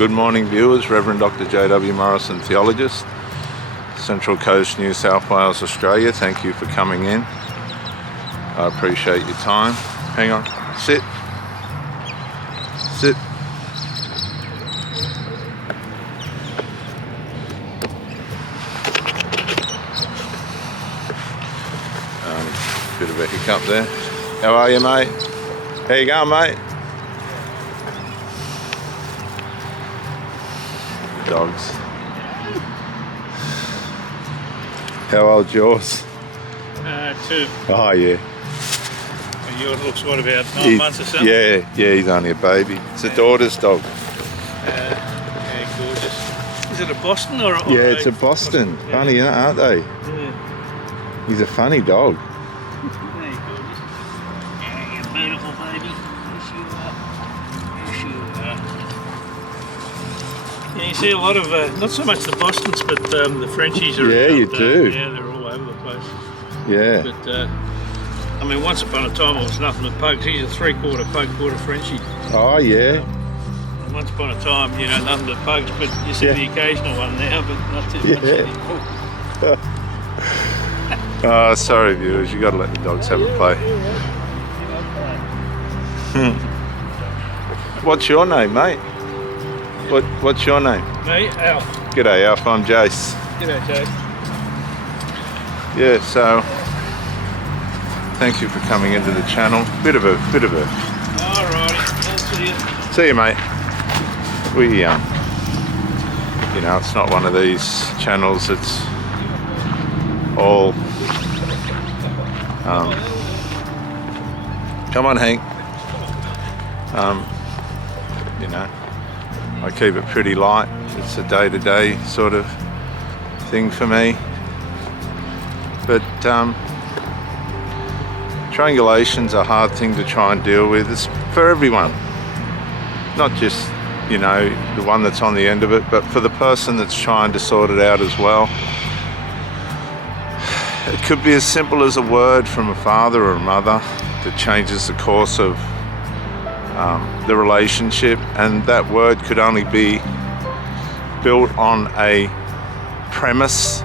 Good morning, viewers. Reverend Dr. J.W. Morrison, theologist, Central Coast, New South Wales, Australia. Thank you for coming in. I appreciate your time. Hang on. Sit. Sit. Bit of a hiccup there. How are you, mate? How you going, mate? Dogs. How old's yours? 2. Oh, yeah. And yours looks, what, about 9 months or something? Yeah, he's only a baby. It's a daughter's dog. Yeah, gorgeous. Is it a Boston or a... Yeah, it's a Boston. Yeah. Funny, aren't they? Yeah. He's a funny dog. Hey, gorgeous. Yeah, you beautiful baby. Yes, you are. Yes, you are. Yeah, you see a lot of, not so much the Bostons, but the Frenchies are... Yeah, you do. Yeah, they're all over the place. Yeah. But, I mean, once upon a time it was nothing but pugs. He's a 3/4 pug, quarter Frenchie. Oh, yeah. And once upon a time, you know, nothing but pugs, but you see the occasional one now, but not too much anymore. Oh, sorry, viewers. You got to let the dogs have a play. What's your name, mate? What's your name? Me, Alf. G'day, Alf. I'm Jace. G'day, Jay. Yeah, so thank you for coming into the channel. Bit of a. Alrighty, I'll see you. See you, mate. We, you know, it's not one of these channels that's all. Come on, Hank. You know, I keep it pretty light. It's a day-to-day sort of thing for me. But triangulation's a hard thing to try and deal with. It's for everyone, not just, you know, the one that's on the end of it, but for the person that's trying to sort it out as well. It could be as simple as a word from a father or a mother that changes the course of the relationship, and that word could only be built on a premise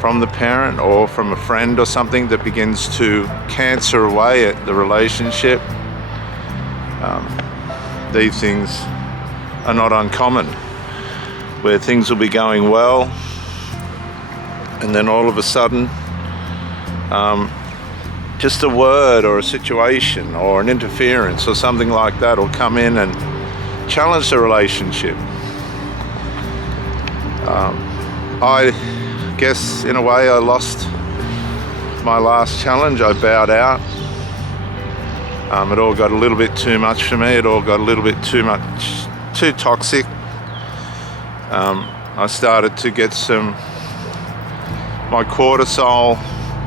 from the parent or from a friend or something that begins to cancer away at the relationship. These things are not uncommon, where things will be going well and then all of a sudden just a word or a situation or an interference or something like that will come in and challenge the relationship. I guess in a way I lost my last challenge. I bowed out. It all got a little bit too much for me. It all got a little bit too toxic. I started to get my cortisol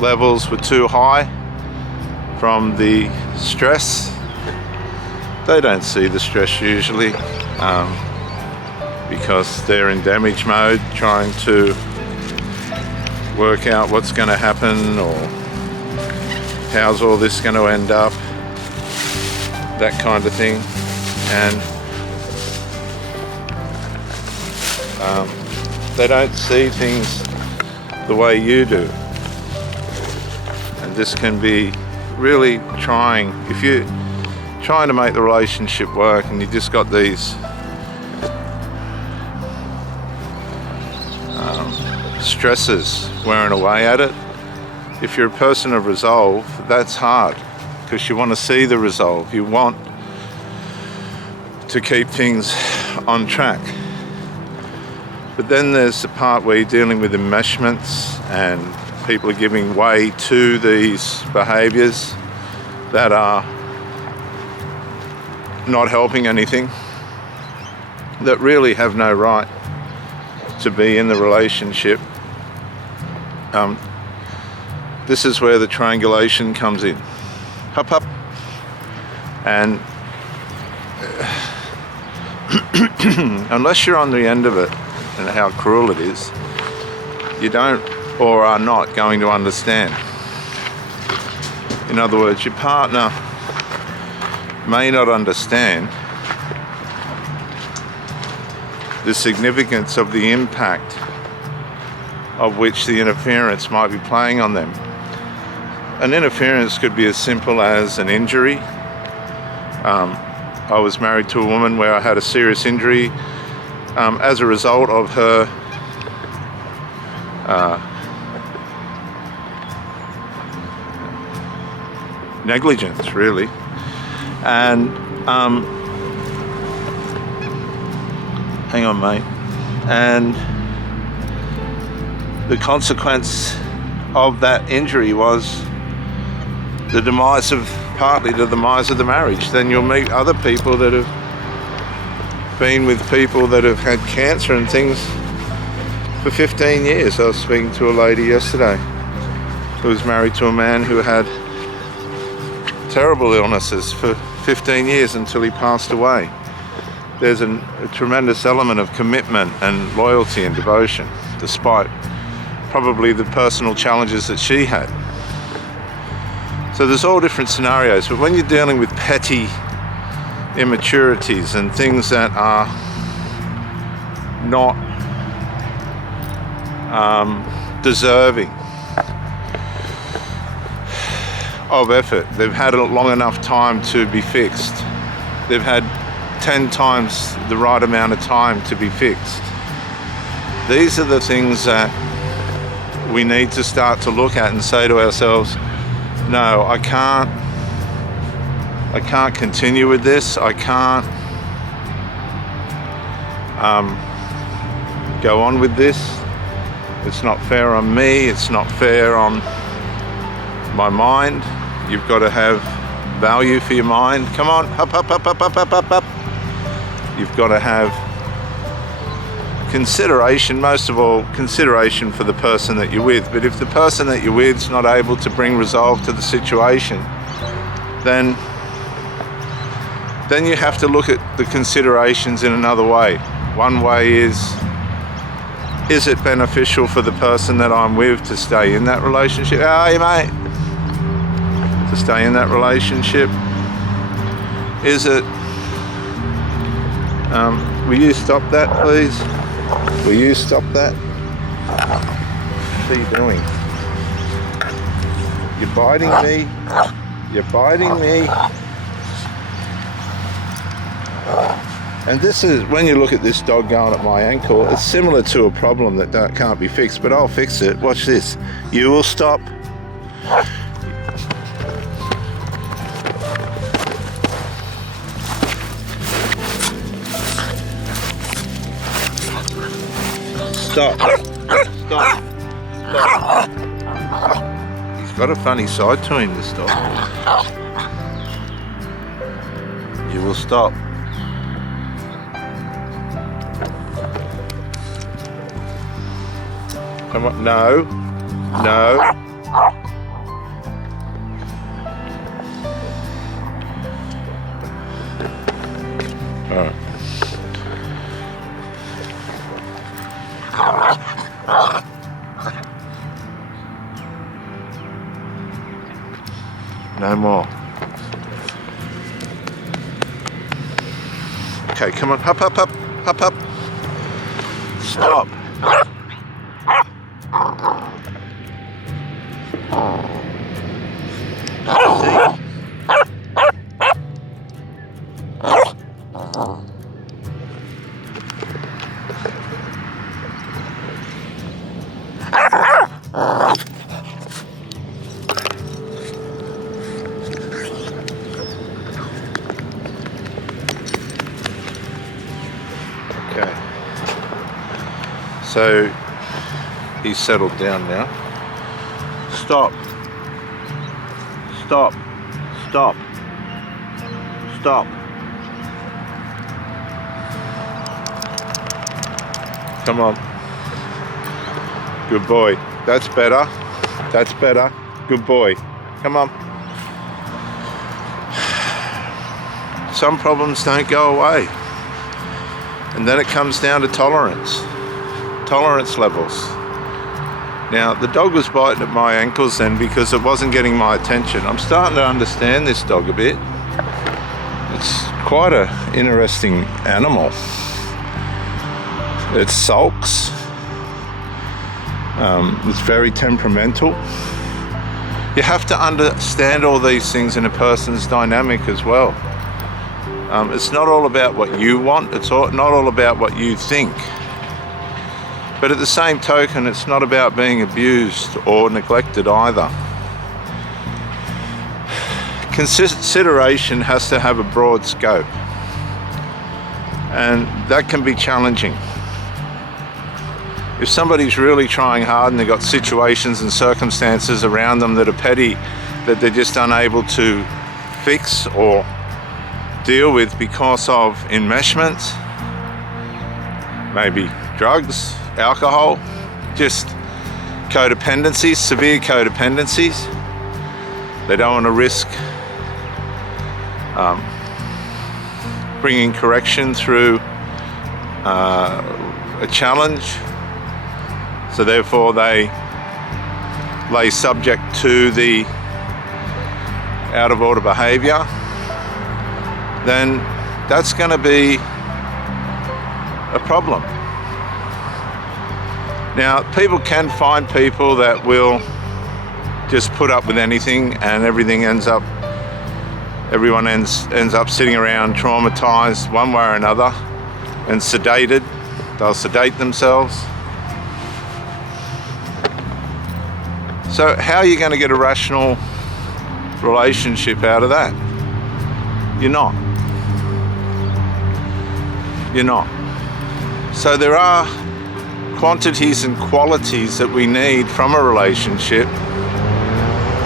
levels were too high from the stress. They don't see the stress usually because they're in damage mode, trying to work out what's going to happen or how's all this going to end up, that kind of thing. And they don't see things the way you do, and this can be really trying if you're trying to make the relationship work and you just got these stresses wearing away at it. If you're a person of resolve, that's hard because you want to see the resolve. You want to keep things on track. But then there's the part where you're dealing with enmeshments and people are giving way to these behaviours that are not helping anything, that really have no right to be in the relationship. This is where the triangulation comes in. Hup, hup. And unless you're on the end of it and how cruel it is, you don't or are not going to understand. In other words, your partner may not understand the significance of the impact of which the interference might be playing on them. An interference could be as simple as an injury. I was married to a woman where I had a serious injury as a result of her negligence, really. And hang on, mate. And the consequence of that injury was the demise of, partly the demise of the marriage. Then you'll meet other people that have been with people that have had cancer and things for 15 years. I was speaking to a lady yesterday who was married to a man who had terrible illnesses for 15 years until he passed away. There's a tremendous element of commitment and loyalty and devotion, despite probably the personal challenges that she had. So there's all different scenarios, but when you're dealing with petty immaturities and things that are not deserving of effort, they've had a long enough time to be fixed. They've had 10 times the right amount of time to be fixed. These are the things that we need to start to look at and say to ourselves, no, I can't continue with this. I can't go on with this. It's not fair on me. It's not fair on my mind. You've got to have value for your mind. Come on, up, up, up, up, up, up, up, up. You've got to have consideration, most of all, consideration for the person that you're with. But if the person that you're with is not able to bring resolve to the situation, then you have to look at the considerations in another way. One way is it beneficial for the person that I'm with to stay in that relationship? Hey, mate. To stay in that relationship? Is it... will you stop that, please? Will you stop that? What are you doing? You're biting me. You're biting me. And this is, when you look at this dog going at my ankle, it's similar to a problem that can't be fixed, but I'll fix it. Watch this. You will stop. Stop. Stop. Stop. He's got a funny side to him, this dog. You will stop. Come on. No. No. All right. No more. Okay, come on, hop, hop, hop, hop, hop. Stop. Okay, so he's settled down now. Stop. Stop. Stop. Stop. Come on. Good boy. That's better. That's better. Good boy. Come on. Some problems don't go away. And then it comes down to tolerance levels. Now, the dog was biting at my ankles then because it wasn't getting my attention. I'm starting to understand this dog a bit. It's quite an interesting animal. It sulks. It's very temperamental. You have to understand all these things in a person's dynamic as well. It's not all about what you want, it's not all about what you think. But at the same token, it's not about being abused or neglected either. Consideration has to have a broad scope, and that can be challenging. If somebody's really trying hard and they've got situations and circumstances around them that are petty, that they're just unable to fix or deal with because of enmeshment, maybe drugs, alcohol, just codependencies, severe codependencies. They don't want to risk bringing correction through a challenge, so therefore they lay subject to the out of order behavior. Then that's going to be a problem. Now, people can find people that will just put up with anything, and everyone ends up sitting around traumatized one way or another and sedated. They'll sedate themselves. So how are you going to get a rational relationship out of that? You're not. You're not. So there are quantities and qualities that we need from a relationship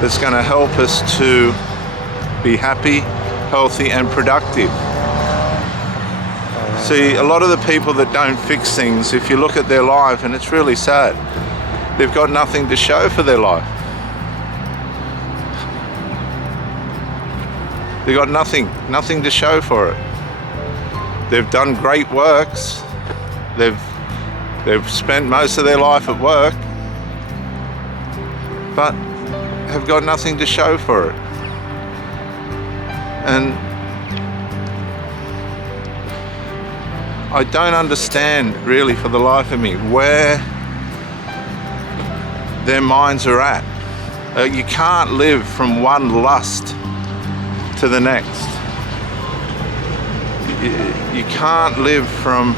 that's going to help us to be happy, healthy, and productive. See, a lot of the people that don't fix things, if you look at their life, and it's really sad, they've got nothing to show for their life. They've got nothing to show for it. They've done great works. They've spent most of their life at work, but have got nothing to show for it. And I don't understand really for the life of me where their minds are at. You can't live from one lust to the next. You can't live from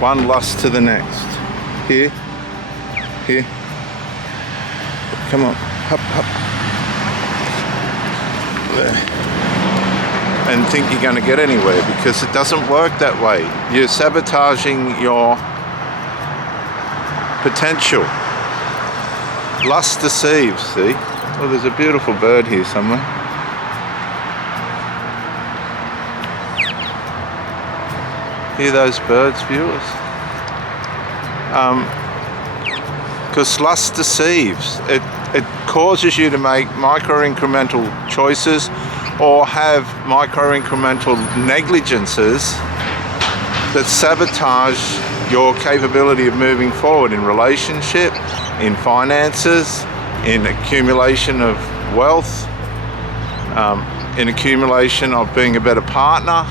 one lust to the next. Here. Come on, up. There. And think you're going to get anywhere, because it doesn't work that way. You're sabotaging your potential. Lust deceives, see? Oh, there's a beautiful bird here somewhere. Hear those birds, viewers? Because lust deceives. It causes you to make micro-incremental choices or have micro-incremental negligences that sabotage your capability of moving forward in relationship, in finances, in accumulation of wealth, in accumulation of being a better partner.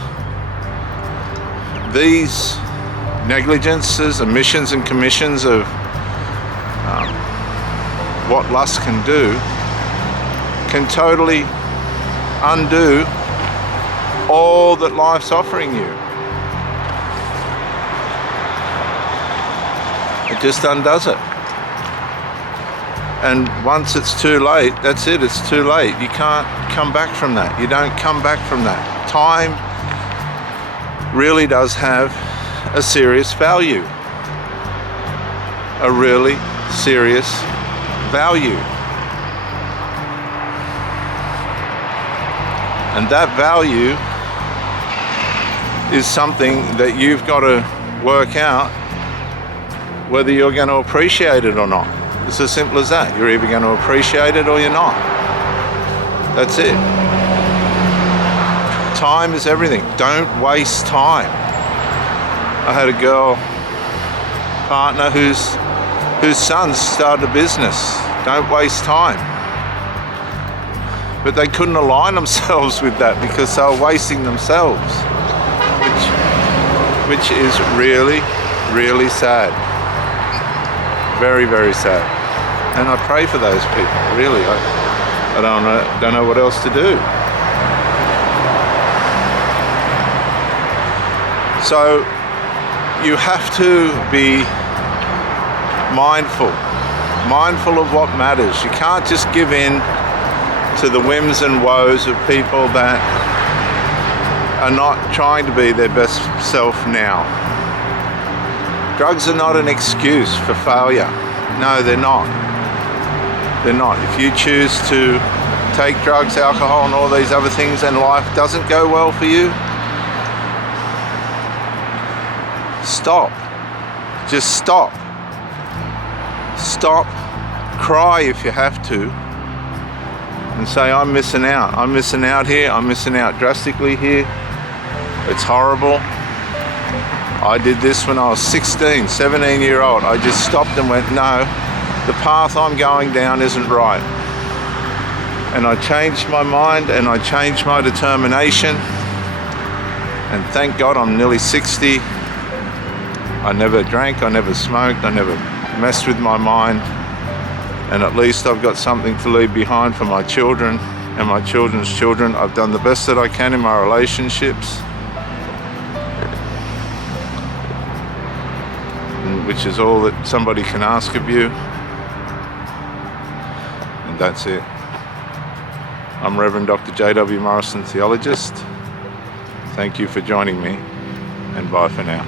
These negligences, omissions and commissions of what lust can do can totally undo all that life's offering you. It just undoes it. And once it's too late, that's it, it's too late. You can't come back from that. You don't come back from that. Time really does have a serious value. A really serious value. And that value is something that you've got to work out whether you're going to appreciate it or not. It's as simple as that. You're either going to appreciate it or you're not. That's it. Time is everything. Don't waste time. I had a girl partner whose son started a business. Don't waste time. But they couldn't align themselves with that because they were wasting themselves, which which is really, really sad. Very, very sad. And I pray for those people, really. I don't know what else to do. So you have to be mindful of what matters. You can't just give in to the whims and woes of people that are not trying to be their best self now. Drugs are not an excuse for failure. No, they're not. They're not. If you choose to take drugs, alcohol, and all these other things, and life doesn't go well for you, stop. Just stop. Stop. Cry if you have to. And say, I'm missing out. I'm missing out here. I'm missing out drastically here. It's horrible. I did this when I was 16, 17-year-old. I just stopped and went, no, the path I'm going down isn't right. And I changed my mind and I changed my determination. And thank God I'm nearly 60. I never drank, I never smoked, I never messed with my mind. And at least I've got something to leave behind for my children and my children's children. I've done the best that I can in my relationships, which is all that somebody can ask of you. And that's it. I'm Reverend Dr. J.W. Morrison, theologist. Thank you for joining me, and bye for now.